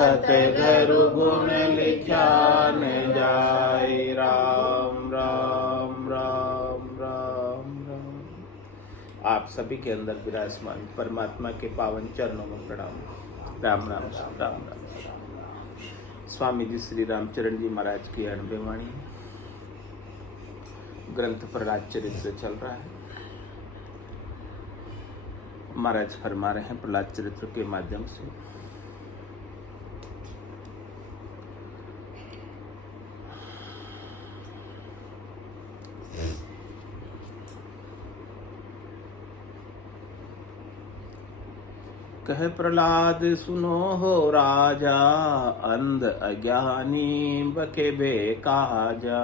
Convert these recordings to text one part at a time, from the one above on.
सतगुरु गुण लिखा न जाय। राम राम राम राम राम। आप सभी के अंदर विराजमान परमात्मा के पावन चरणों में प्रणाम। राम राम राम राम राम। स्वामी जी श्री रामचरण जी महाराज की अणबे वाणी ग्रंथ प्रहलाद चरित्र चल रहा है। महाराज फरमा रहे हैं प्रहलाद चरित्र के माध्यम से कह प्रहलाद सुनो हो राजा, अंध अज्ञानी बके बेकाजा।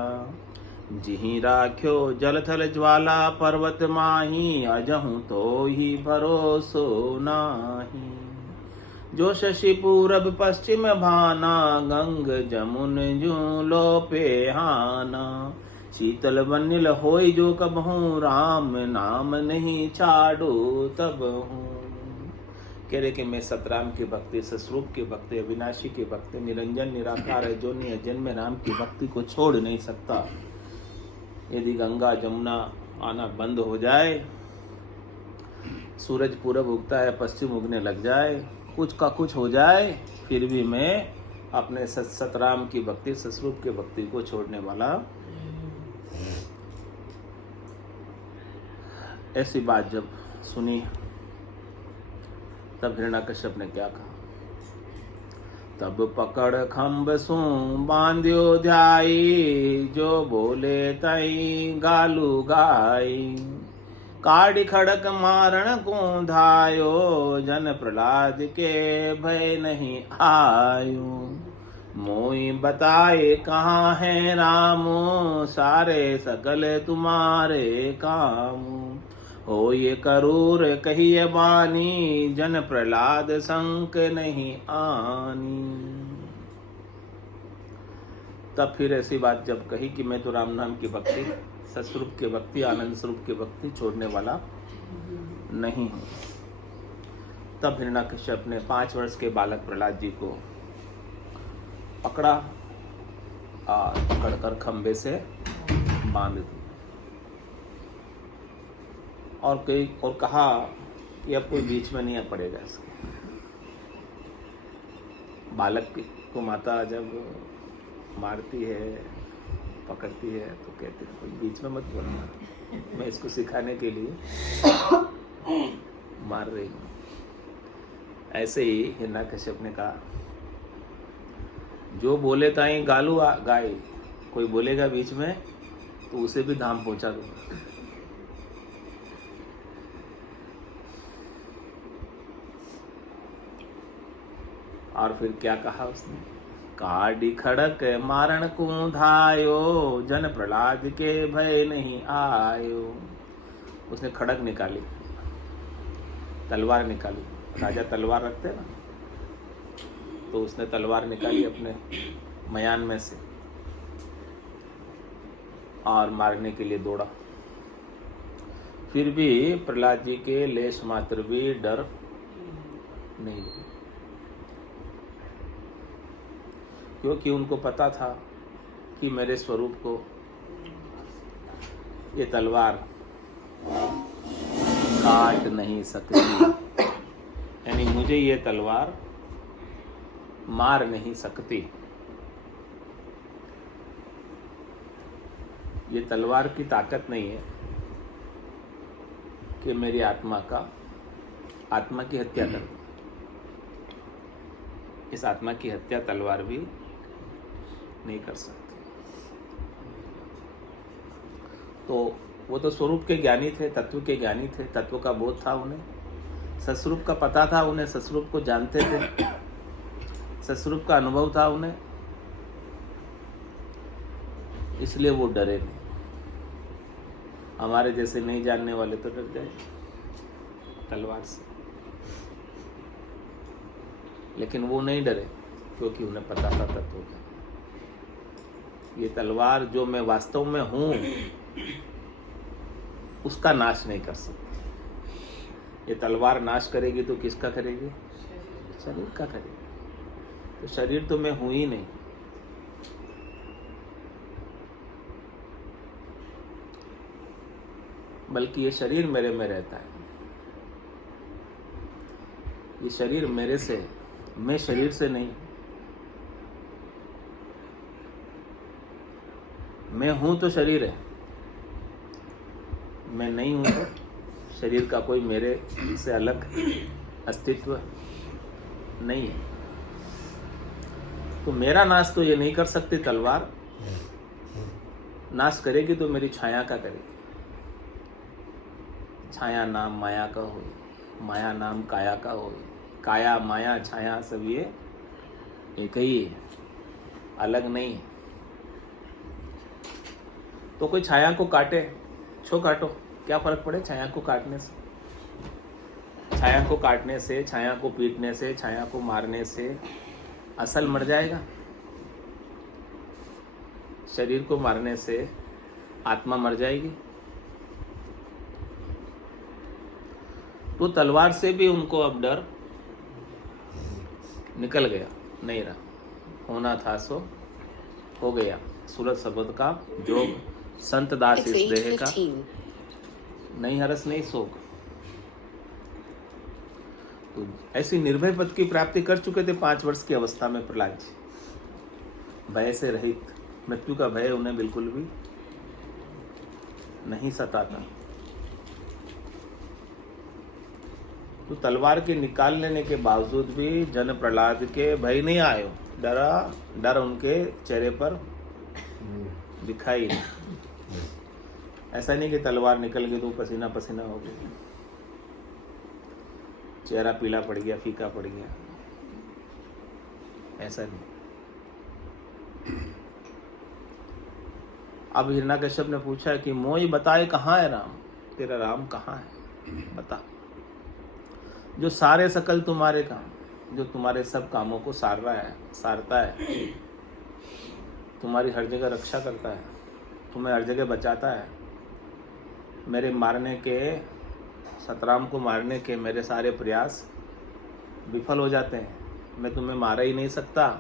जिहि राख्यो जल थल ज्वाला, पर्वत माही अजहूँ तो ही भरोसो नाही। जो शशि पूरब पश्चिम भाना, गंग जमुन जू लोपे हाना। शीतल वनिल होई जो कबहूँ, राम नाम नहीं छाड़ू तब हूँ। कह रहे कि मैं सतराम की भक्ति, सस्वरूप की भक्ति, अविनाशी की भक्ति, निरंजन निराकार है जो नहीं जन्म राम की भक्ति को छोड़ नहीं सकता। यदि गंगा जमुना आना बंद हो जाए, सूरज पूरब उगता है पश्चिम उगने लग जाए, कुछ का कुछ हो जाए, फिर भी मैं अपने सतराम की भक्ति, सस्वरूप की भक्ति को छोड़ने वाला। ऐसी बात जब सुनी तब हिरण्यकश्यप ने क्या कहा? तब पकड़ खम्भ सू बांध्यो ध्याई, जो बोले तई गालू गाई। काढ़ी खड़क मारण को धायो, जन प्रहलाद के भय नहीं आयो। मोई बताए कहाँ है रामो, सारे सकल तुम्हारे कामो। हो ये करूर कहिए बानी, जन प्रहलाद संक नहीं आनी। तब फिर ऐसी बात जब कही कि मैं तो राम नाम की भक्ति, सस्वरूप की भक्ति, आनंद स्वरूप की भक्ति छोड़ने वाला नहीं हूँ। तब हिरण्यकश्यप ने 5 वर्ष के बालक प्रहलाद जी को पकड़ा और पकड़कर खंबे से बांध दिया और कहा कि अब कोई बीच में नहीं पड़ेगा इसके। बालक को माता जब मारती है, पकड़ती है, तो कहती है कोई बीच में मत बोलना, मैं इसको सिखाने के लिए मार रही हूँ। ऐसे ही हिरण्यकश्यप ने कहा, जो बोले ताई गालू गाय, कोई बोलेगा बीच में तो उसे भी धाम पहुंचा दूंगा। और फिर क्या कहा उसने? काढ़ी खड़क मारण को धायो, जन प्रहलाद के भय नहीं आयो। उसने खड़क निकाली, तलवार निकाली। राजा तलवार रखते ना, तो उसने तलवार निकाली अपने मयान में से और मारने के लिए दौड़ा। फिर भी प्रहलाद जी के लेश मात्र भी डर नहीं हुआ, क्योंकि उनको पता था कि मेरे स्वरूप को ये तलवार काट नहीं सकती, यानी मुझे ये तलवार मार नहीं सकती। ये तलवार की ताकत नहीं है कि मेरी आत्मा की हत्या कर दे। इस आत्मा की हत्या तलवार भी नहीं कर सकती। तो वो तो स्वरूप के ज्ञानी थे, तत्व के ज्ञानी थे, तत्व का बोध था उन्हें, सस्वरूप का पता था उन्हें, सस्वरूप को जानते थे, सस्वरूप का अनुभव था उन्हें, इसलिए वो डरे नहीं। हमारे जैसे नहीं जानने वाले तो डर गए तलवार से, लेकिन वो नहीं डरे क्योंकि उन्हें पता था तत्व का। ये तलवार जो मैं वास्तव में हूँ उसका नाश नहीं कर सकती। ये तलवार नाश करेगी तो किसका करेगी? शरीर का करेगी। तो शरीर तो मैं हूं ही नहीं। बल्कि ये शरीर मेरे में रहता है। ये शरीर मेरे से है, मैं शरीर से नहीं। मैं हूं तो शरीर है, मैं नहीं हूं तो शरीर का कोई मेरे से अलग अस्तित्व नहीं है। तो मेरा नाश तो ये नहीं कर सकती तलवार, नाश करेगी तो मेरी छाया का करेगी। छाया नाम माया का हो, माया नाम काया का हो। काया माया छाया सब ये एक ही है, अलग नहीं है। तो कोई छाया को काटे, छो काटो, क्या फर्क पड़े छाया को काटने से। छाया को काटने से, छाया को पीटने से, छाया को मारने से असल मर जाएगा। शरीर को मारने से आत्मा मर जाएगी। तो तलवार से भी उनको अब डर निकल गया, नहीं रहा। होना था सो हो गया। सूरत शब्द का जोग संत दास इस देह का, नहीं हरस नहीं शोक। तो ऐसी निर्भय पद की प्राप्ति कर चुके थे 5 वर्ष की अवस्था में प्रहलाद जी। भय से रहित, मृत्यु का भय उन्हें बिल्कुल भी नहीं सताता। तो तलवार के निकाल लेने के बावजूद भी जन प्रहलाद के भय नहीं आयो, डर उनके चेहरे पर दिखाई नहीं। ऐसा नहीं कि तलवार निकल गई तो पसीना पसीना हो गया, चेहरा पीला पड़ गया, फीका पड़ गया, ऐसा नहीं। अब हिरण्यकश्यप ने पूछा कि मोई बताए कहाँ है राम, तेरा राम कहाँ है, बता। जो सारे सकल तुम्हारे काम, जो तुम्हारे सब कामों को सारता है, तुम्हारी हर जगह रक्षा करता है, तुम्हें हर जगह बचाता है। मेरे मारने के, सतराम को मारने के मेरे सारे प्रयास विफल हो जाते हैं, मैं तुम्हें मार ही नहीं सकता।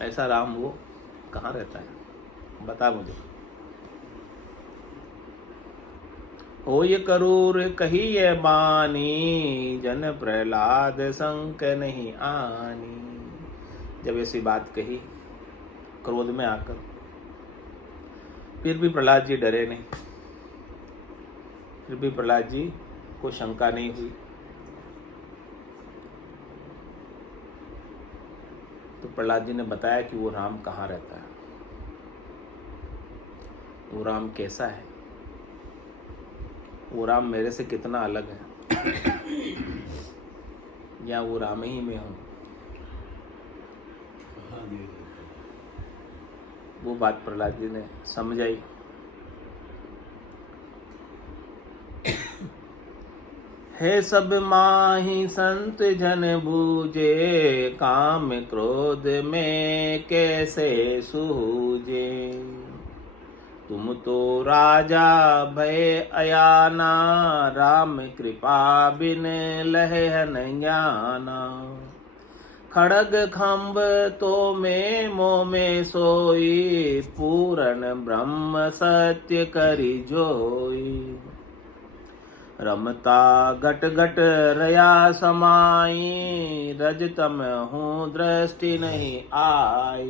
ऐसा राम वो कहाँ रहता है, बता मुझे। हो ये करूर कही ये बानी, जन प्रहलाद संक नहीं आनी। जब ऐसी बात कही क्रोध में आकर, फिर भी प्रहलाद जी डरे नहीं, फिर भी प्रहलाद जी को शंका नहीं हुई। तो प्रहलाद जी ने बताया कि वो राम कहाँ रहता है, वो राम कैसा है, वो राम मेरे से कितना अलग है, या वो राम ही में हूँ। वो बात प्रहलाद जी ने समझाई। हे सब माही संत जन बूझे, काम क्रोध में कैसे सूझे। तुम तो राजा भय अयाना, राम कृपा बिन लहे न ज्ञाना। खड़ग खम्ब तो में मोह में सोई, पूरन ब्रह्म सत्य करि जोई। रमता घट घट रया समाई, रजतम हूँ दृष्टि नहीं आई।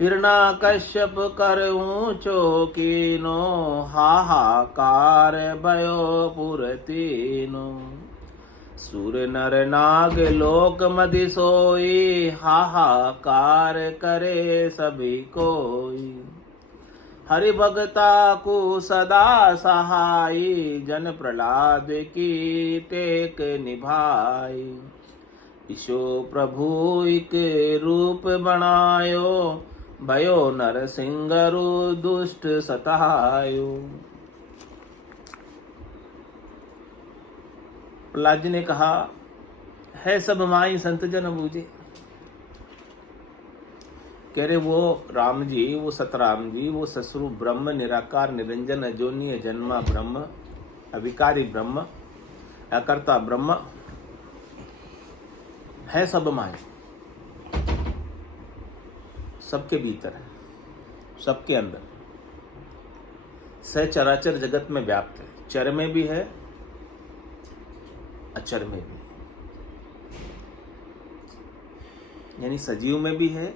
हिरण्यकश्यप कर ऊंचो कीनो, हाहाकार भयो पुरतीनो। सुर नर नाग लोक मदि सोई, हाहाकार करे सभी कोई। हरि भगता को सदा सहाई, जन प्रहलाद की टेक निभाई। ईशो प्रभु एक रूप बनायो, भयो नर सिंगरु दुष्ट सतायो। प्रहलाद जी ने कहा, है सब माई संत जन बूझे। कह रहे वो राम जी, वो सतराम जी, वो ससुरु ब्रह्म, निराकार निरंजन अजोनीय जन्मा ब्रह्म, अविकारी ब्रह्म, अकर्ता ब्रह्म, है सब माया, सबके भीतर है, सबके अंदर, सचराचर जगत में व्याप्त है। चर में भी है, अचर में भी, यानी सजीव में भी है,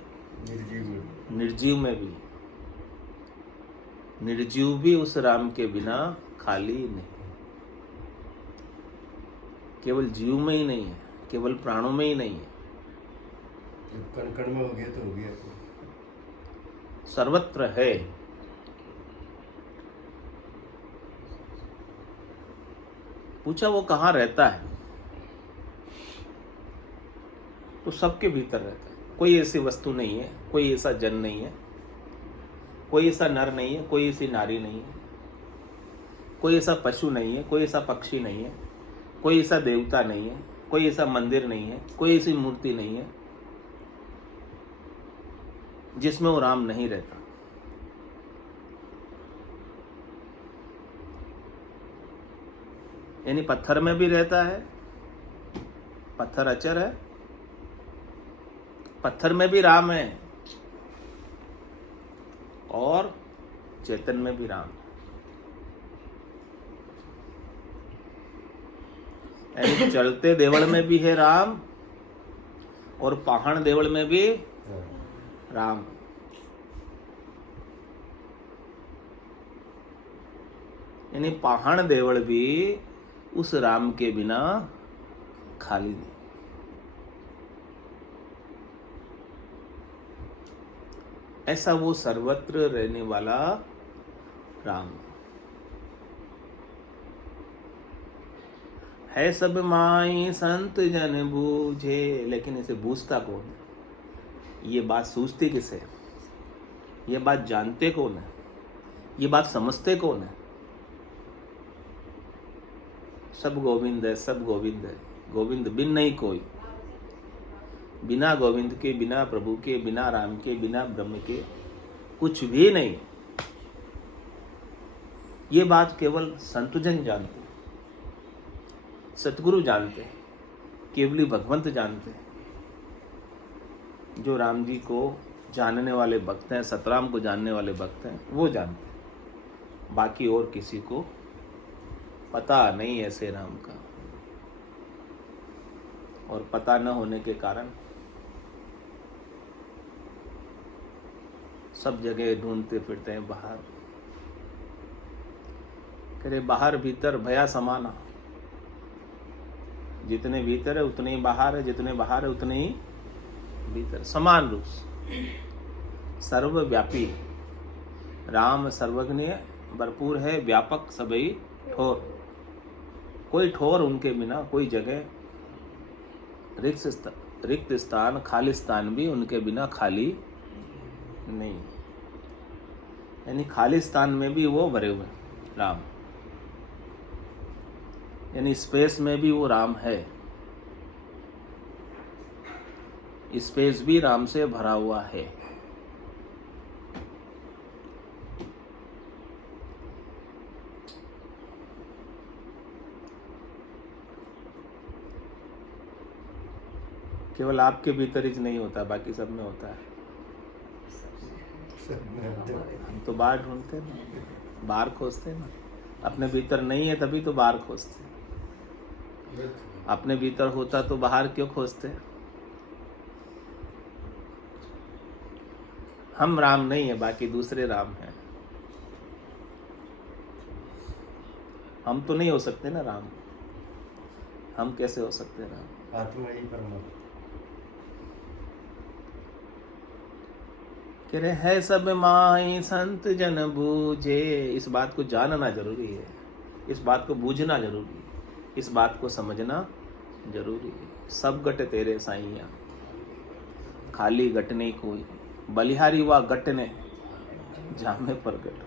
निर्जीव में भी। निर्जीव भी उस राम के बिना खाली नहीं। केवल जीव में ही नहीं है, केवल प्राणों में ही नहीं है, कण कण में हो गया तो हो गया, सर्वत्र है। पूछा वो कहाँ रहता है, तो सबके भीतर रहता है। कोई ऐसी वस्तु नहीं है, कोई ऐसा जन नहीं है, कोई ऐसा नर नहीं है, कोई ऐसी नारी नहीं है, कोई ऐसा पशु नहीं है, कोई ऐसा पक्षी नहीं है, कोई ऐसा देवता नहीं है, कोई ऐसा मंदिर नहीं है, कोई ऐसी मूर्ति नहीं है जिसमें वो राम नहीं रहता। यानी पत्थर में भी रहता है, पत्थर अचर है, पत्थर में भी राम है, और चेतन में भी राम। यानी चलते देवल में भी है राम, और पहाड़ देवल में भी राम। यानी पहाड़ देवल भी उस राम के बिना खाली नहीं। ऐसा वो सर्वत्र रहने वाला राम है। सब माई संत जन बूझे, लेकिन इसे बूझता कौन है? ये बात सूझती किसे है? ये बात जानते कौन है? ये बात समझते कौन है? सब गोविंद है, सब गोविंद है, गोविंद बिन नहीं कोई। बिना गोविंद के, बिना प्रभु के, बिना राम के, बिना ब्रह्म के कुछ भी नहीं। ये बात केवल संतजन जानते, सतगुरु जानते, केवली भगवंत जानते। जो राम जी को जानने वाले भक्त हैं, सतराम को जानने वाले भक्त हैं, वो जानते। बाकी और किसी को पता नहीं ऐसे राम का। और पता न होने के कारण सब जगह ढूंढते फिरते हैं बाहर। कह रहे बाहर भीतर भया समाना। जितने भीतर है उतने ही बाहर है, जितने बाहर है उतने ही भीतर। समान रूप से सर्वव्यापी राम, सर्वज्ञ भरपूर है, व्यापक सबई ठोर। कोई ठोर उनके बिना, कोई जगह रिक्त स्थान, खाली स्थान भी उनके बिना खाली नहीं। यानी खाली स्थान में भी वो भरे हुए राम, यानी स्पेस में भी वो राम है। स्पेस भी राम से भरा हुआ है। केवल आपके भीतर ही नहीं होता, बाकी सब में होता है। हम तो बाहर ढूंढते हैं ना, बाहर खोजते हैं ना। अपने भीतर नहीं है तभी तो बाहर खोजते हैं। अपने भीतर होता तो बाहर क्यों खोजते? हम राम नहीं है, बाकी दूसरे राम हैं। हम तो नहीं हो सकते ना राम। हम कैसे हो सकते हैं राम? आत्मा ही परमात्मा। कह रहे है सब माई संत जन बूझे। इस बात को जानना जरूरी है, इस बात को बूझना जरूरी है, इस बात को समझना जरूरी है। सब गट तेरे साईया, खाली गट नहीं कोई। बलिहारी हुआ गट ने जामे प्रगट।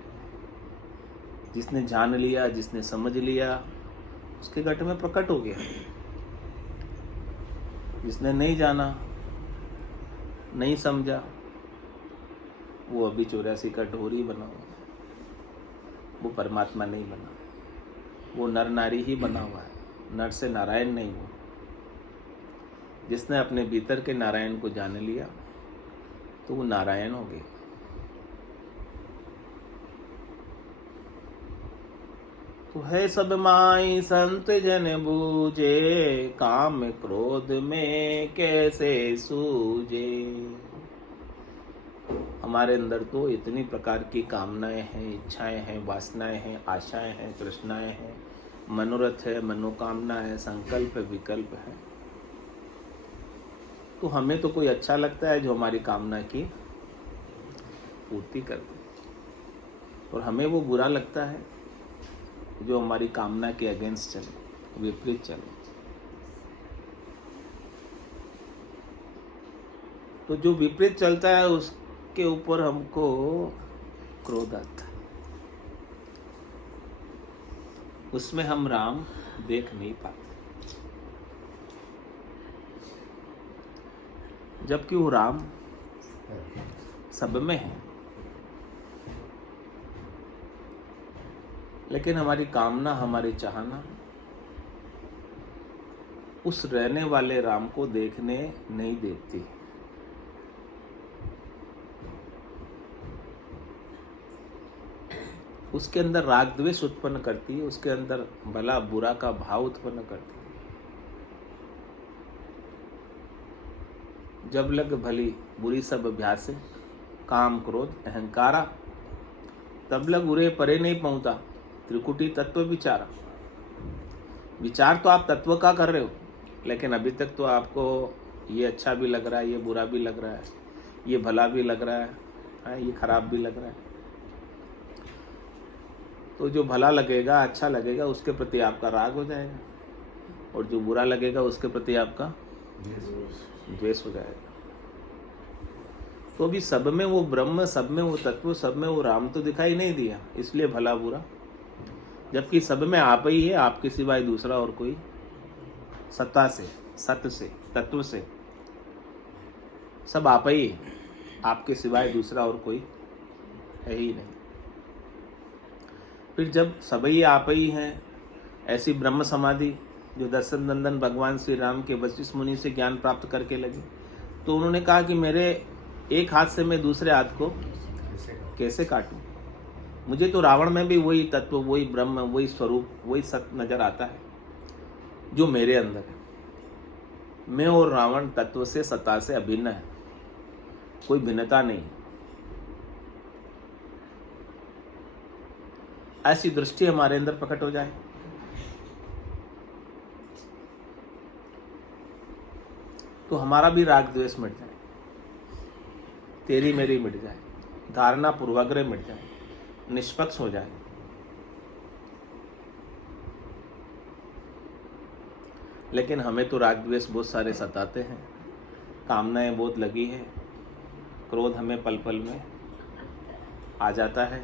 जिसने जान लिया, जिसने समझ लिया, उसके गट में प्रकट हो गया। जिसने नहीं जाना, नहीं समझा, वो अभी 84 का ढोरी बना हुआ, वो परमात्मा नहीं बना। वो नर नारी ही बना हुआ है, नर से नारायण नहीं हुआ। जिसने अपने भीतर के नारायण को जान लिया तो वो नारायण हो गए। तो है सब माई संत जन बूझे, काम क्रोध में कैसे सूझे। हमारे अंदर तो इतनी प्रकार की कामनाएं हैं, इच्छाएं हैं, वासनाएं हैं, आशाएं हैं, तृष्णाएं हैं, मनोरथ है, मनोकामना है, संकल्प है, विकल्प है। तो हमें तो कोई अच्छा लगता है जो हमारी कामना की पूर्ति कर दे, और हमें वो बुरा लगता है जो हमारी कामना के अगेंस्ट चले, विपरीत चले। तो जो विपरीत चलता है उसके ऊपर हमको क्रोध आता है, उसमें हम राम देख नहीं पाते, जबकि वो राम सब में है। लेकिन हमारी कामना, हमारी चाहना उस रहने वाले राम को देखने नहीं देती। उसके अंदर राग द्वेष उत्पन्न करती है, उसके अंदर भला बुरा का भाव उत्पन्न करती है। जब लग भली बुरी सब अभ्यासे, काम क्रोध अहंकारा, तब लग उरे परे नहीं पहुंचा, त्रिकुटी तत्व विचारा। विचार तो आप तत्व का कर रहे हो, लेकिन अभी तक तो आपको ये अच्छा भी लग रहा है, ये बुरा भी लग रहा है, ये भला भी लग रहा है, ये खराब भी लग रहा है। तो जो भला लगेगा, अच्छा लगेगा, उसके प्रति आपका राग हो जाएगा, और जो बुरा लगेगा उसके प्रति आपका द्वेष हो जाएगा। तो अभी सब में वो ब्रह्म, सब में वो तत्व, सब में वो राम तो दिखाई नहीं दिया, इसलिए भला बुरा। जबकि सब में आप ही है, आपके सिवाय दूसरा और कोई सत्ता से, सत्य से, तत्व से सब आप ही है, आपके सिवाय दूसरा और कोई है ही नहीं। फिर जब सब ही आप ही हैं, ऐसी ब्रह्म समाधि जो दशरथ नंदन भगवान श्री राम के वशिष्ठ मुनि से ज्ञान प्राप्त करके लगी, तो उन्होंने कहा कि मेरे एक हाथ से मैं दूसरे हाथ को कैसे काटूं। मुझे तो रावण में भी वही तत्व, वही ब्रह्म, वही स्वरूप, वही सत्य नजर आता है जो मेरे अंदर है। मैं और रावण तत्व से, सत्ता से अभिन्न है, कोई भिन्नता नहीं। ऐसी दृष्टि हमारे अंदर प्रकट हो जाए तो हमारा भी राग द्वेष मिट जाए, तेरी मेरी मिट जाए, धारणा पूर्वाग्रह मिट जाए, निष्पक्ष हो जाए। लेकिन हमें तो राग द्वेष बहुत सारे सताते हैं, कामनाएं बहुत लगी है, क्रोध हमें पल पल में आ जाता है,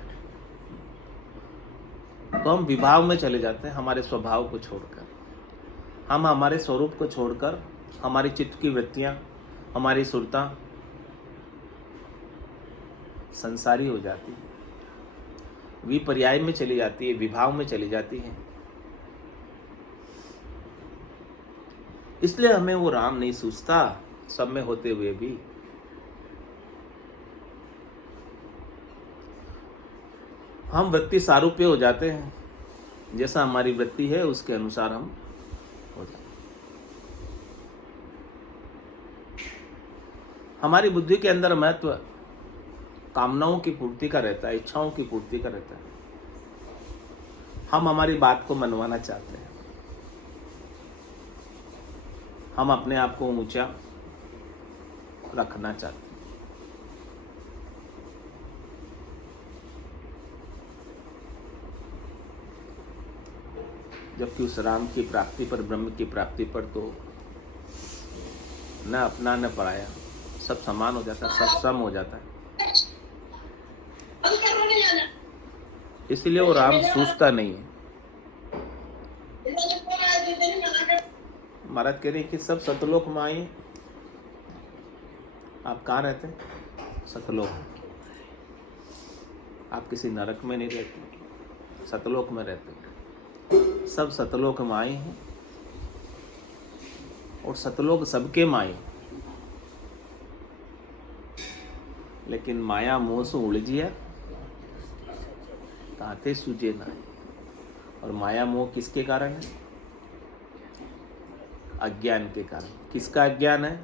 तो हम विभाव में चले जाते हैं, हमारे स्वभाव को छोड़कर। हम हमारे स्वरूप को छोड़कर हमारी चित्त की वृत्तियां, हमारी सुरता संसारी हो जाती है, विपर्याय में चली जाती है, विभाव में चली जाती है। इसलिए हमें वो राम नहीं सूझता, सब में होते हुए भी। हम वृत्ति सारूप्य हो जाते हैं, जैसा हमारी वृत्ति है उसके अनुसार हम हो जाते हैं। हमारी बुद्धि के अंदर महत्व कामनाओं की पूर्ति का रहता है, इच्छाओं की पूर्ति का रहता है। हम हमारी बात को मनवाना चाहते हैं, हम अपने आप को ऊंचा रखना चाहते हैं। जबकि उस राम की प्राप्ति पर, ब्रह्म की प्राप्ति पर तो न अपना न पराया, सब समान हो जाता है, सब सम हो जाता है। इसलिए वो राम सूझता नहीं है। महाराज कह रहे कि सब सतलोक में आए। आप कहाँ रहते हैं? सतलोक। आप किसी नरक में नहीं रहते, सतलोक में रहते हैं। सब सतलोक में आए हैं और सतलोक सबके माई, लेकिन माया मोह से उलझिया ताते सूझे ना। और माया मोह किसके कारण है? अज्ञान के कारण। किसका अज्ञान है?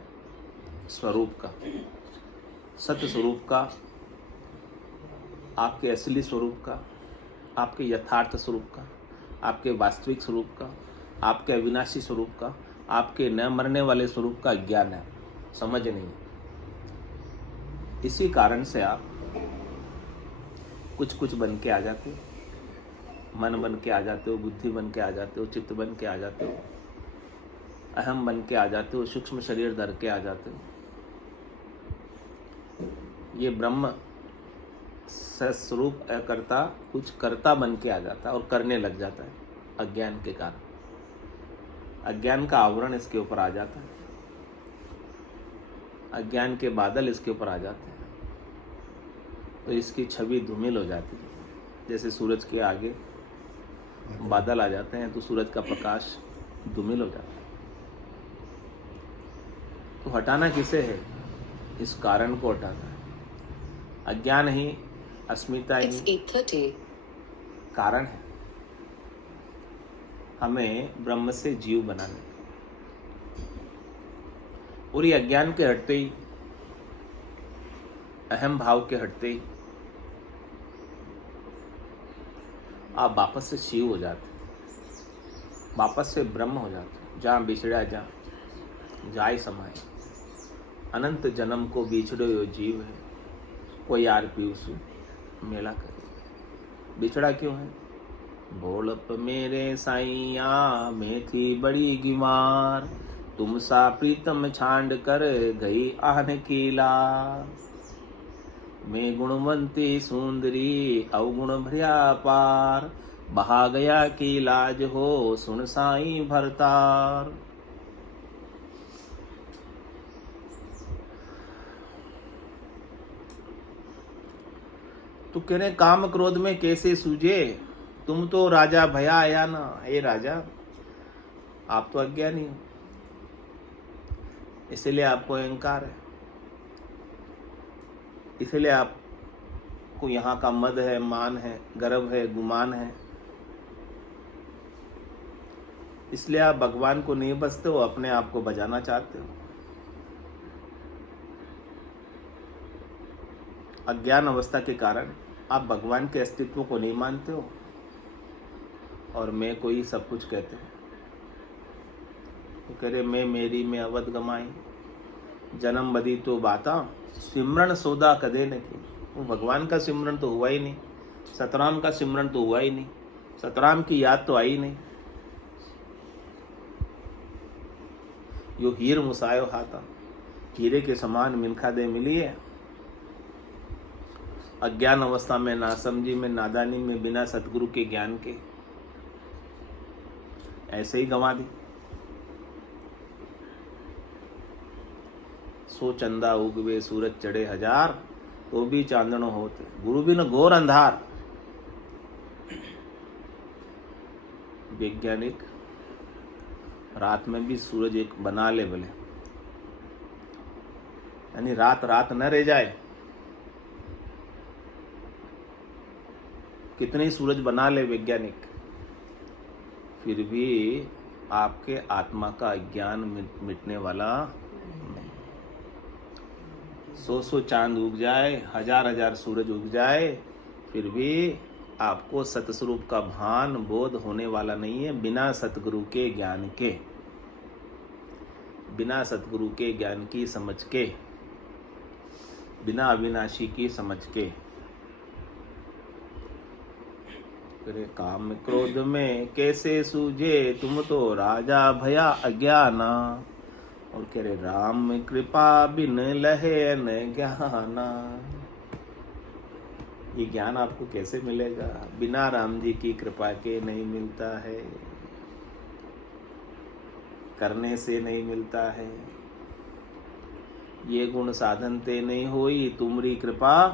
स्वरूप का, सत्य स्वरूप का, आपके असली स्वरूप का, आपके यथार्थ स्वरूप का, आपके वास्तविक स्वरूप का, आपके अविनाशी स्वरूप का, आपके न मरने वाले स्वरूप का अज्ञान है, समझ नहीं। इसी कारण से आप कुछ कुछ बन के आ जाते हो, मन बन के आ जाते हो, बुद्धि बन के आ जाते हो, चित्त बन के आ जाते हो, अहम बन के आ जाते हो, सूक्ष्म शरीर धर के आ जाते हो। ये ब्रह्म स्वरूप अकर्ता कुछ कर्ता बन के आ जाता है और करने लग जाता है अज्ञान के कारण। अज्ञान का आवरण इसके ऊपर आ जाता है, अज्ञान के बादल इसके ऊपर आ जाते हैं, तो इसकी छवि धूमिल हो जाती है। जैसे सूरज के आगे बादल आ जाते हैं तो सूरज का प्रकाश धूमिल हो जाता है। तो हटाना किसे है? इस कारण को हटाना है। अज्ञान ही, अस्मिता ही कारण है हमें ब्रह्म से जीव बनाने का। और ये अज्ञान के हटते ही, अहम भाव के हटते ही आप वापस से शिव हो जाते, वापस से ब्रह्म हो जाते। जहाँ बिछड़ा जाए समाए, अनंत जन्म को बिछड़े हुए जीव है, कोई यार पीयूसु मेला करे। बिछड़ा क्यों है? बोलप मेरे साइया में थी बड़ी गिमार, तुम सा प्रीतम छांड कर गई आन कीला। मैं गुणवंती सुंदरी अवगुण भरिया पार, बहा गया की लाज हो सुन साई भरतार। तो कह रहे काम क्रोध में कैसे सूझे, तुम तो राजा भया आया ना। ए राजा, आप तो अज्ञानी हो, इसलिए आपको अहंकार है, इसलिए आपको यहाँ का मद है, मान है, गर्व है, गुमान है। इसलिए आप भगवान को नहीं बसते हो, अपने आप को बजाना चाहते हो। अज्ञान अवस्था के कारण आप भगवान के अस्तित्व को नहीं मानते हो और मैं कोई सब कुछ कहते हो। तो कह रहे मैं मेरी में अवध गमाई, जन्म बदी तो बाता, सिमरन सौदा कदे न की। वो भगवान का सिमरन तो हुआ ही नहीं, सतराम का सिमरन तो हुआ ही नहीं, सतराम की याद तो आई नहीं। यो हीर मुसायो हाथा, हीरे के समान मिनखा दे मिली है। अज्ञान अवस्था में, नासमझी में, नादानी में, बिना सतगुरु के ज्ञान के ऐसे ही गंवा दी। सो चंदा उगवे सूरज चढ़े हजार, तो भी चांदनो होते गुरु बिन घोर अंधार। वैज्ञानिक रात में भी सूरज एक बना ले बोले, यानी रात रात न रह जाए। कितने ही सूरज बना ले वैज्ञानिक, फिर भी आपके आत्मा का अज्ञान मिटने वाला नहीं। 100 चांद उग जाए, हजार सूरज उग जाए, फिर भी आपको सतस्वरूप का भान बोध होने वाला नहीं है, बिना सतगुरु के ज्ञान के, बिना सतगुरु के ज्ञान की समझ के, बिना अविनाशी की समझ के। करे काम क्रोध में कैसे सूझे, तुम तो राजा भया अज्ञाना। और कह रहे राम कृपा बिन लहे न ज्ञाना। ये ज्ञान आपको कैसे मिलेगा? बिना राम जी की कृपा के नहीं मिलता है, करने से नहीं मिलता है। ये गुण साधन ते नहीं होई, तुमरी कृपा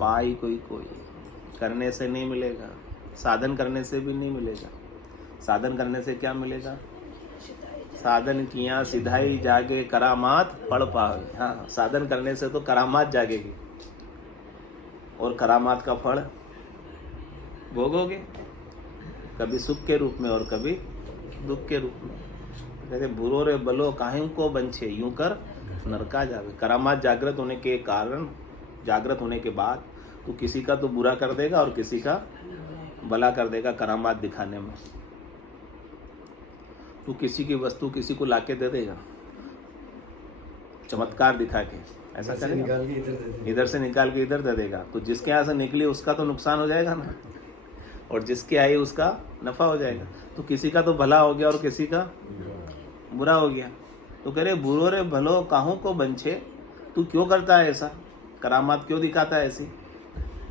पाई कोई कोई। करने से नहीं मिलेगा, साधन करने से भी नहीं मिलेगा। साधन करने से क्या मिलेगा? साधन किया सिधाई जागे करामात पढ़ पावे। हाँ, साधन करने से तो करामात जागेगी और करामात का फल भोगोगे, कभी सुख के रूप में और कभी दुख के रूप में। कहते बुरो रे बलो काहे को बंछे, यूं कर नरका जावे। करामात जागृत होने के कारण, जागृत होने के बाद तो किसी का तो बुरा कर देगा और किसी का भला कर देगा करामात दिखाने में। तू किसी की वस्तु किसी को लाके दे देगा चमत्कार दिखा के, ऐसा करेगा, इधर से निकाल के इधर दे देगा, तो जिसके यहाँ से निकली उसका तो नुकसान हो जाएगा ना, और जिसके आई उसका नफा हो जाएगा। तो किसी का तो भला हो गया और किसी का बुरा हो गया। तो कह रहे बुरो रे भलो काहू को बंछे, तू क्यों करता है ऐसा, करामात क्यों दिखाता है ऐसी,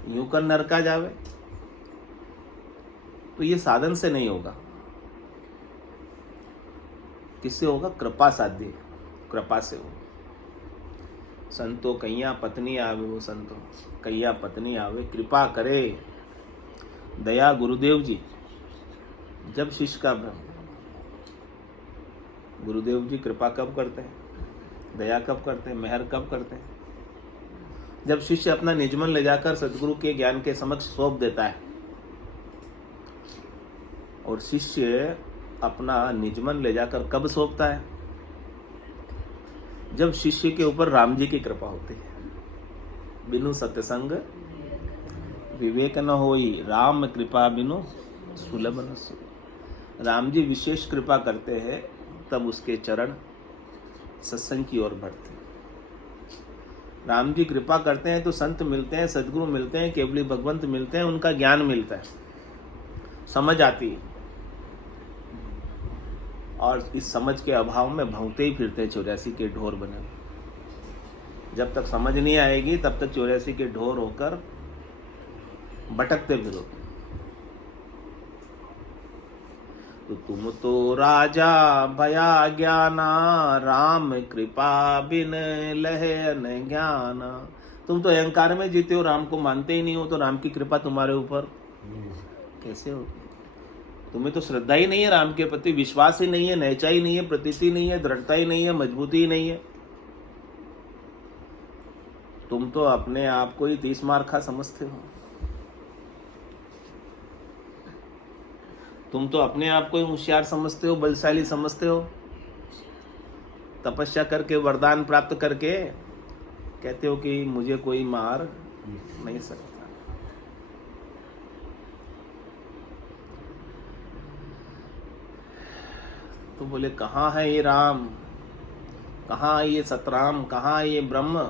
यूं कर नरका जावे। तो ये साधन से नहीं होगा, किससे होगा, कृपा साध्य, कृपा से हो। संतो कैया पत्नी आवे, वो संतो कैया पत्नी आवे, कृपा करे दया गुरुदेव जी। जब शिष्य का भ्रम, गुरुदेव जी कृपा कब करते हैं, दया कब करते हैं, मेहर कब करते हैं, जब शिष्य अपना निजमन ले जाकर सदगुरु के ज्ञान के समक्ष सौंप देता है। और शिष्य अपना निजमन ले जाकर कब सौंपता है, जब शिष्य के ऊपर राम जी की कृपा होती है। बिनु सत्संग विवेक न होई, राम कृपा बिनु सुलभ न सोई। राम जी विशेष कृपा करते हैं, तब उसके चरण सत्संग की ओर बढ़ते हैं। राम जी कृपा करते हैं तो संत मिलते हैं, सदगुरु मिलते हैं, केवली भगवंत मिलते हैं, उनका ज्ञान मिलता है, समझ आती है। और इस समझ के अभाव में भौंकते ही फिरते हैं 84 के ढोर बने। जब तक समझ नहीं आएगी तब तक 84 के ढोर होकर भटकते फिरोगे। तो तुम तो राजा भया ज्ञाना, राम कृपा बिन लहे न ज्ञाना। तुम तो अहंकार में जीते हो, राम को मानते ही नहीं हो, तो राम की कृपा तुम्हारे ऊपर कैसे होगी। तुम्हें तो श्रद्धा ही नहीं है, राम के प्रति विश्वास ही नहीं है, नैचा ही नहीं है, प्रतीति नहीं है, दृढ़ता ही नहीं है, मजबूती ही नहीं है। तुम तो अपने आप को ही 30 मार्खा समझते हो। तुम तो अपने आप को ही होशियार समझते हो, बलशाली समझते हो। तपस्या करके वरदान प्राप्त करके कहते हो कि मुझे कोई मार नहीं सकता। तो बोले कहाँ है ये राम, कहाँ है ये सतराम, कहाँ है ये ब्रह्म,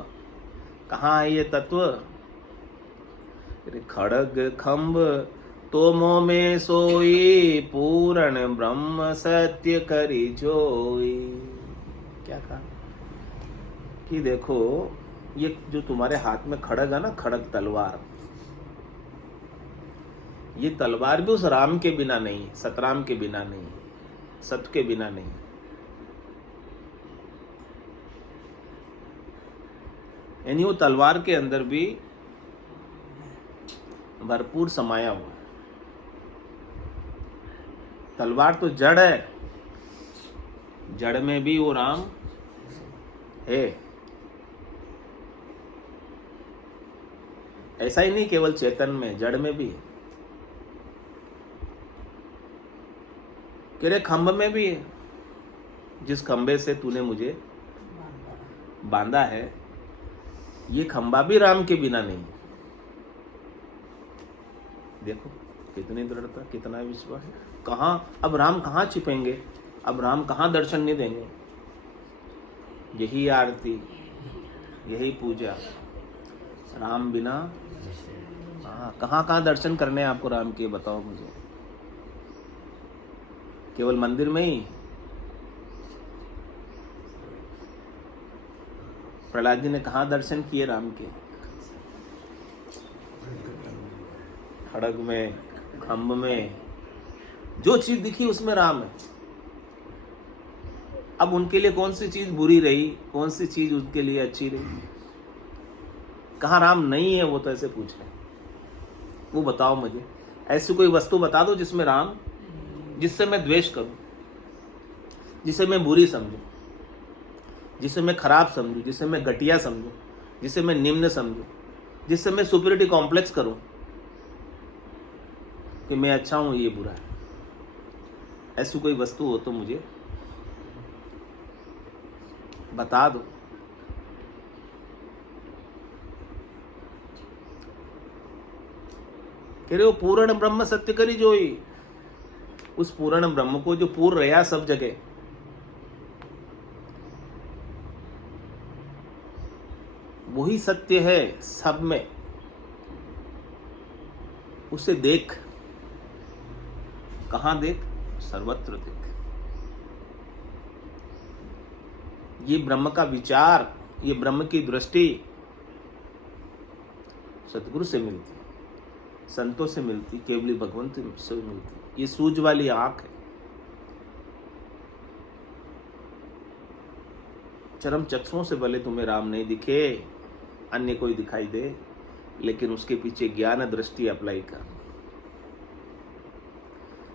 कहाँ है ये तत्व। खड़ग खम्ब तोमो में सोई, पूर्ण ब्रह्म सत्य करी जोई। क्या कहा कि देखो ये जो तुम्हारे हाथ में खड़ग है ना, खड़ग तलवार, ये तलवार भी उस राम के बिना नहीं, सतराम के बिना नहीं, सत्य के बिना नहीं। यानी वो तलवार के अंदर भी भरपूर समाया हुआ है। तलवार तो जड़ है, जड़ में भी वो राम है। ऐसा ही नहीं केवल चेतन में, जड़ में भी है। तेरे खंभ में भी है, जिस खंभे से तूने मुझे बांधा है, ये खंभा भी राम के बिना नहीं। देखो कितनी दृढ़ता, कितना विश्वास। कहाँ अब राम कहाँ छिपेंगे, अब राम कहाँ दर्शन नहीं देंगे। यही आरती, यही पूजा, राम बिना कहाँ कहाँ दर्शन करने हैं आपको राम के, बताओ मुझे। केवल मंदिर में ही। प्रहलाद जी ने कहाँ दर्शन किए राम के, खड़ग में, खंभ में, जो चीज दिखी उसमें राम है। अब उनके लिए कौन सी चीज बुरी रही, कौन सी चीज उनके लिए अच्छी रही, कहाँ राम नहीं है, वो तो ऐसे पूछ रहे। वो बताओ मुझे, ऐसी कोई वस्तु बता दो जिसमें राम, जिससे मैं द्वेष करूं। जिसे मैं बुरी समझूं, जिसे मैं खराब समझूं, जिसे मैं घटिया समझूं, जिसे मैं निम्न समझूं, जिससे मैं सुपीरियरिटी कॉम्प्लेक्स करूं कि मैं अच्छा हूं, ये बुरा है, ऐसी कोई वस्तु हो तो मुझे बता दो। कह रहे हो पूर्ण ब्रह्म सत्य करी जोई, उस पूर्ण ब्रह्म को जो पूर्ण रहा सब जगह, वही सत्य है सब में, उसे देख। कहां देख? सर्वत्र देख। ये ब्रह्म का विचार, ये ब्रह्म की दृष्टि सतगुरु से मिलती, संतों से मिलती, केवली भगवंत से मिलती। ये सूझ वाली आंख है। चरम चक्षुओं से भले तुम्हें राम नहीं दिखे, अन्य कोई दिखाई दे, लेकिन उसके पीछे ज्ञान दृष्टि अप्लाई कर।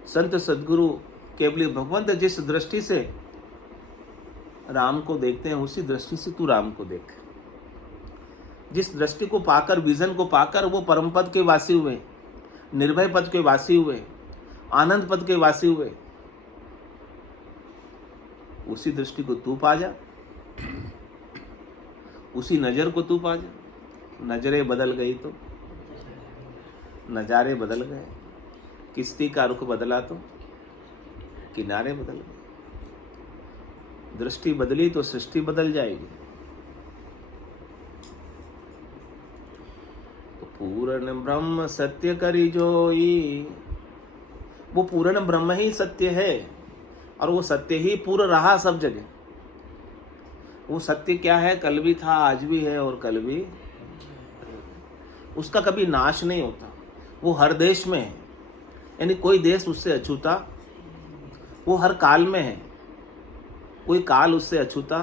संत सदगुरु केवली भगवंत जिस दृष्टि से राम को देखते हैं, उसी दृष्टि से तू राम को देख। जिस दृष्टि को पाकर, विजन को पाकर वो परम पद के वासी हुए, निर्भय पद के वासी हुए, आनंद पद के वासी हुए, उसी दृष्टि को तू पा जा, उसी नजर को तू पा जा। नजरें बदल गई तो नजारे बदल गए, किश्ती का रुख बदला तो किनारे बदल गए। दृष्टि बदली तो सृष्टि बदल जाएगी। तो पूर्ण ब्रह्म सत्य करी जोई, वो पूर्ण ब्रह्म ही सत्य है, और वो सत्य ही पूर्ण रहा सब जगह। वो सत्य क्या है? कल भी था, आज भी है और कल भी। उसका कभी नाश नहीं होता। वो हर देश में है, यानी कोई देश उससे अछूता। वो हर काल में है, कोई काल उससे अछूता।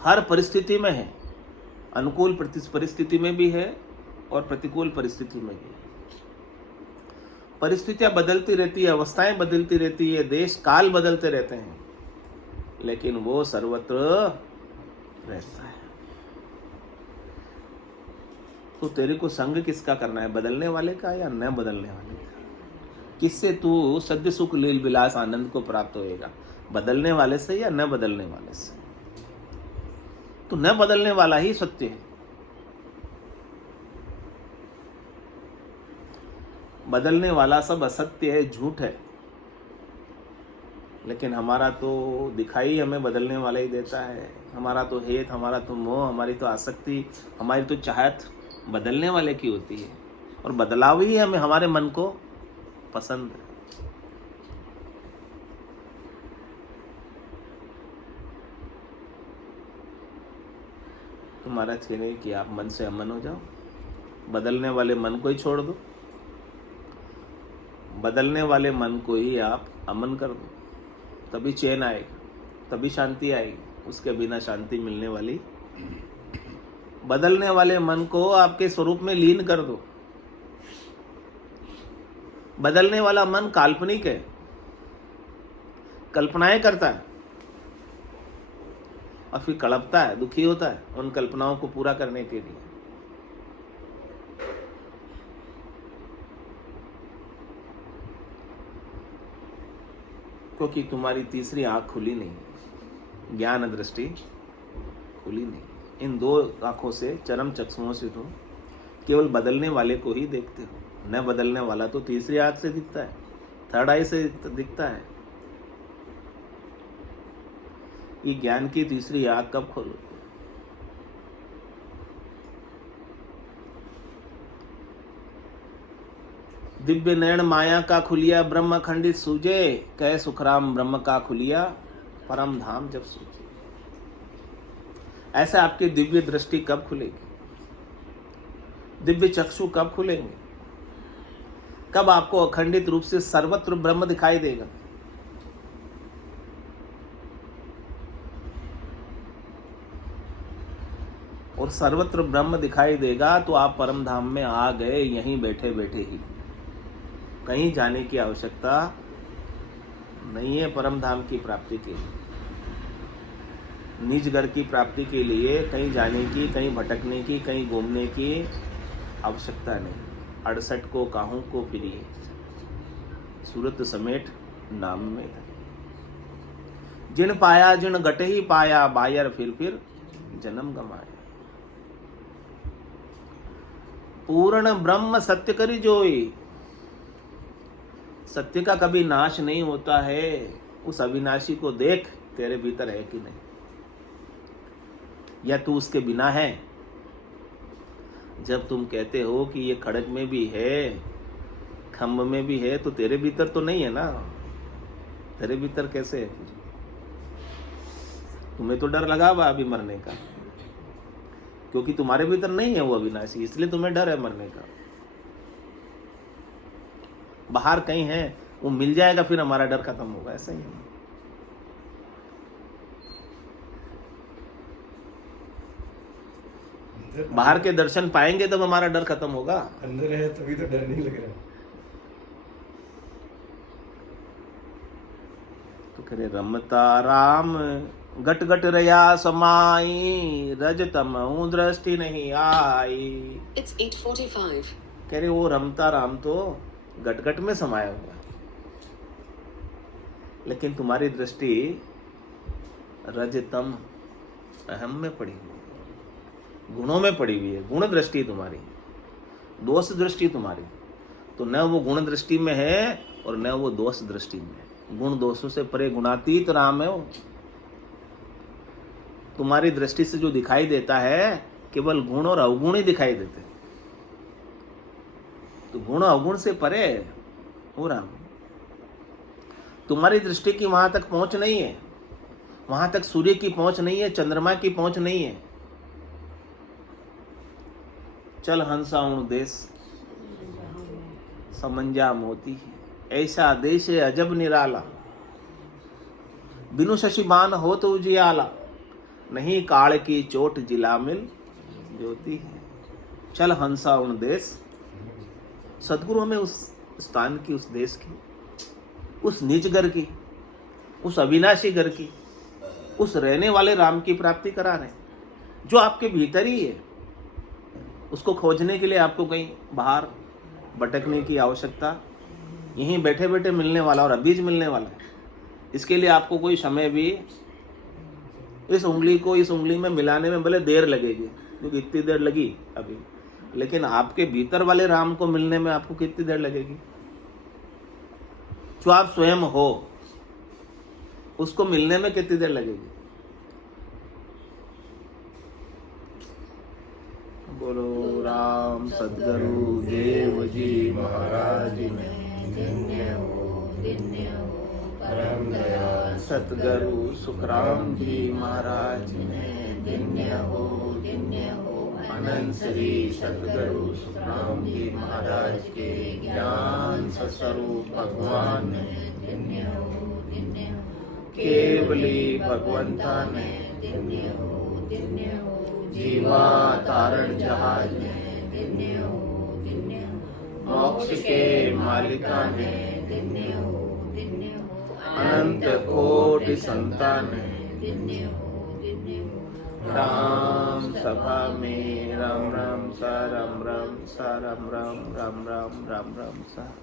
हर परिस्थिति में है, अनुकूल परिस्थिति में भी है और प्रतिकूल परिस्थिति में भी है। परिस्थितियां बदलती रहती है, अवस्थाएं बदलती रहती है, देश काल बदलते रहते हैं, लेकिन वो सर्वत्र रहता है। तो तेरे को संग किसका करना है? बदलने वाले का या न बदलने वाले का? किससे तू सद्य सुख लील विलास आनंद को प्राप्त होएगा? बदलने वाले से या न बदलने वाले से? तो न बदलने वाला ही सत्य है। बदलने वाला सब असत्य है, झूठ है। लेकिन हमारा तो दिखाई हमें बदलने वाला ही देता है। हमारा तो हेत, हमारा तो मोह, हमारी तो आसक्ति, हमारी तो चाहत बदलने वाले की होती है, और बदलाव ही हमें, हमारे मन को पसंद है। तुम्हारा चाहिए कि आप मन से अमन हो जाओ, बदलने वाले मन को ही छोड़ दो, बदलने वाले मन को ही आप अमन कर दो, तभी चैन आएगा, तभी शांति आएगी। उसके बिना शांति मिलने वाली। बदलने वाले मन को आपके स्वरूप में लीन कर दो। बदलने वाला मन काल्पनिक है, कल्पनाएं करता है और फिर कड़पता है, दुखी होता है उन कल्पनाओं को पूरा करने के लिए। क्योंकि तुम्हारी तीसरी आंख खुली नहीं, ज्ञान दृष्टि खुली नहीं। इन दो आंखों से, चरम चक्षुओं से तुम केवल बदलने वाले को ही देखते हो। न बदलने वाला तो तीसरी आंख से दिखता है, थर्ड आई से दिखता है। ये ज्ञान की तीसरी आंख कब खोलो? दिव्य नयन माया का खुलिया, ब्रह्म खंडित सूझे, कह सुखराम ब्रह्म का खुलिया, परम धाम जब सूझे। ऐसा आपकी दिव्य दृष्टि कब खुलेगी? दिव्य चक्षु कब खुलेंगे? कब आपको अखंडित रूप से सर्वत्र ब्रह्म दिखाई देगा? और सर्वत्र ब्रह्म दिखाई देगा तो आप परम धाम में आ गए, यहीं बैठे बैठे ही। कहीं जाने की आवश्यकता नहीं है परम धाम की प्राप्ति के लिए। निज घर की प्राप्ति के लिए कहीं जाने की, कहीं भटकने की, कहीं घूमने की आवश्यकता नहीं। 68 को काहू को फिरिए, सूरत समेट नाम में धरे। जिन पाया जिन गट ही पाया, बायर फिर जन्म गमाया। पूर्ण ब्रह्म सत्य करी जोई, सत्य का कभी नाश नहीं होता है। उस अविनाशी को देख, तेरे भीतर है कि नहीं, या तू उसके बिना है। जब तुम कहते हो कि ये खड़क में भी है, खम्भ में भी है, तो तेरे भीतर तो नहीं है ना। तेरे भीतर कैसे है? तुम्हें तो डर लगा हुआ अभी मरने का, क्योंकि तुम्हारे भीतर नहीं है वो अविनाशी, इसलिए तुम्हें डर है मरने का। बाहर कहीं है, वो मिल जाएगा, फिर हमारा डर खत्म होगा। ऐसा ही है। बाहर के दर्शन पाएंगे तब हमारा डर खत्म होगा। अंदर है तभी तो डर नहीं लग रहा। तो करे रमता राम गट गट रया समाई, रज तमहु दृष्टि नहीं आई। It's 8:45. कह रहे वो रमता राम तो गट गट में समाया हुआ है, लेकिन तुम्हारी दृष्टि रजतम अहम में पड़ी हुई है, गुणों में पड़ी हुई है। गुण दृष्टि तुम्हारी, दोष दृष्टि तुम्हारी तो न वो गुण दृष्टि में है और न वो दोष दृष्टि में है। गुण दोषों से परे गुणातीत राम है वो। तुम्हारी दृष्टि से जो दिखाई देता है केवल गुण और अवगुण ही दिखाई देते हैं। तो गुण अवगुण से परे हो राम। तुम्हारी दृष्टि की वहां तक पहुंच नहीं है, वहां तक सूर्य की पहुंच नहीं है, चंद्रमा की पहुंच नहीं है। चल हंसा उन देश समंजा मोती, ऐसा देश है अजब निराला, बिनु शशिबान हो तो उजियाला, नहीं काल की चोट जिला मिल ज्योति है। चल हंसा उन देश, सदगुरु हमें उस स्थान की, उस देश की, उस निज घर की, उस अविनाशी घर की, उस रहने वाले राम की प्राप्ति करा रहे हैं जो आपके भीतर ही है। उसको खोजने के लिए आपको कहीं बाहर भटकने की आवश्यकता, यहीं बैठे बैठे मिलने वाला और अभी मिलने वाला है। इसके लिए आपको कोई समय भी इस उंगली को इस उंगली में मिलाने में भले देर लगेगी, क्योंकि इतनी देर लगी अभी, लेकिन आपके भीतर वाले राम को मिलने में आपको कितनी देर लगेगी? जो आप स्वयं हो उसको मिलने में कितनी देर लगेगी? बोलो राम सद्गुरु देव जी महाराज में धन्य हो परम दयाल सतगुरु सुखराम जी महाराज में धन्य हो अनंत श्री सतगुरु सुखराम जी महाराज के ज्ञान स्वरूप भगवान ने धन्य हो केवली भगवंता ने जीवा तारण जहाज ने धन्य हो मोक्ष के मालिका ने अनंत कोटि संतान ने राम सभा में राम राम सा राम राम सा राम राम राम राम राम राम सा।